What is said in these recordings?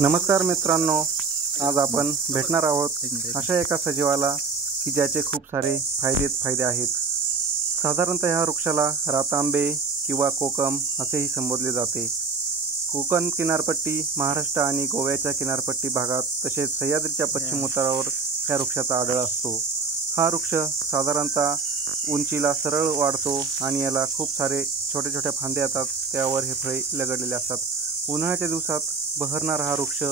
नमस्कार मित्रांनो, आज आपण भेटणार आहोत अशा एका सजीवाला की ज्याचे खूप सारे फायदे आहेत। साधारणतः ह्या वृक्षाला रातांबे किंवा कोकम असेही संबोधले जाते। कोकण किनारपट्टी, महाराष्ट्र आणि गोव्याच्या किनारपट्टी भागात तसेच सह्याद्रीच्या पश्चिम उतारावर ह्या वृक्षाचा आढळ असतो। हा वृक्ष साधारणतः उंचीला सरळ वाढतो आणि याला खूप सारे छोटे छोटे फांदे येतात, त्यावर हे फळे लगडलेले असतात। उन्हाळ्याच्या दिवसात बहरणारा हा वृक्ष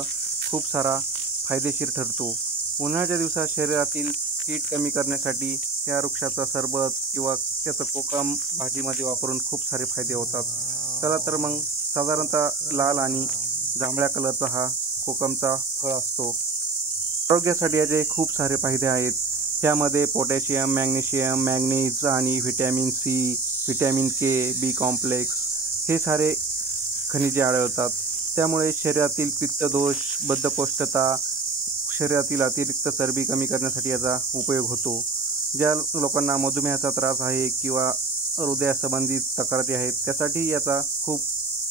खूप सारा फायदेशीर ठरतो। उन्हाळ्याच्या दिवसात शरीरातील हीट कमी करण्यासाठी या वृक्षाचा सरबत किंवा त्याचं कोकम भाजीमध्ये वापरून खूप सारे फायदे होतात। चला तर मग, साधारणतः लाल आणि जांभळ्या कलरचा हा कोकमचा फळ असतो। आरोग्यासाठी याचे खूप सारे फायदे आहेत। यामध्ये पोटॅशियम, मॅग्नेशियम, मॅंगनीज आणि व्हिटॅमिन सी, व्हिटॅमिन के, बी कॉम्प्लेक्स हे सारे खनिजे आढळतात। त्यामुळे शरीरातील पित्तदोष, बद्धकोष्ठता, शरीरातील अतिरिक्त चरबी कमी करण्यासाठी याचा उपयोग होतो। ज्या लोकांना मधुमेहाचा त्रास आहे किंवा हृदयासंबंधित तक्रारी आहेत त्यासाठी याचा खूप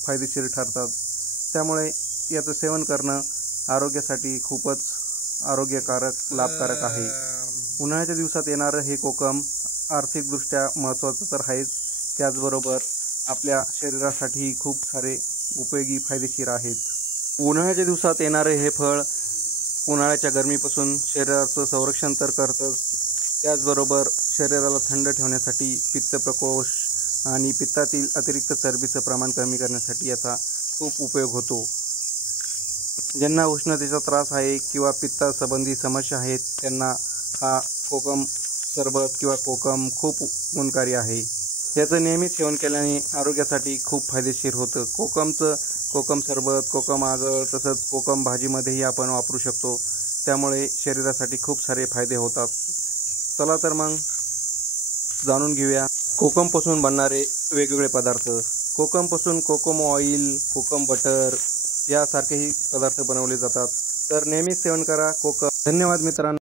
फायदेशीर ठरतात। त्यामुळे याचं सेवन करणं आरोग्यासाठी खूपच लाभकारक आहे। उन्हाळ्याच्या दिवसात येणारं हे कोकम आर्थिकदृष्ट्या महत्त्वाचं तर आहेच, त्याचबरोबर आपल्या शरीरासाठी खूप सारे उपयोगी फायदेशीर आहेत। उन्हाळ्याच्या दिवसात येणारे हे फळ उन्हाळ्याच्या गरमीपासून शरीराचं संरक्षण तर करतंच, त्याचबरोबर शरीराला थंड ठेवण्यासाठी, पित्तप्रकोष आणि पित्तातील अतिरिक्त चरबीचं प्रमाण कमी करण्यासाठी याचा खूप उपयोग होतो। ज्यांना उष्णतेचा त्रास आहे किंवा पित्तासंबंधी समस्या आहेत त्यांना हा कोकम सरबत किंवा कोकम खूप गुणकारी आहे। याचं नियमित सेवन केल्याने आरोग्यासाठी खूप फायदेशीर होतं। कोकम सरबत, कोकम आगळ तसंच कोकम भाजीमध्येही आपण वापरू शकतो। त्यामुळे शरीरासाठी खूप सारे फायदे होतात। चला तर मग जाणून घेऊया कोकमपासून बनणारे वेगवेगळे पदार्थ। कोकमपासून कोकम ऑइल, कोकम बटर यासारखेही पदार्थ बनवले जातात। तर नेहमी सेवन करा कोकम। धन्यवाद मित्रांनो।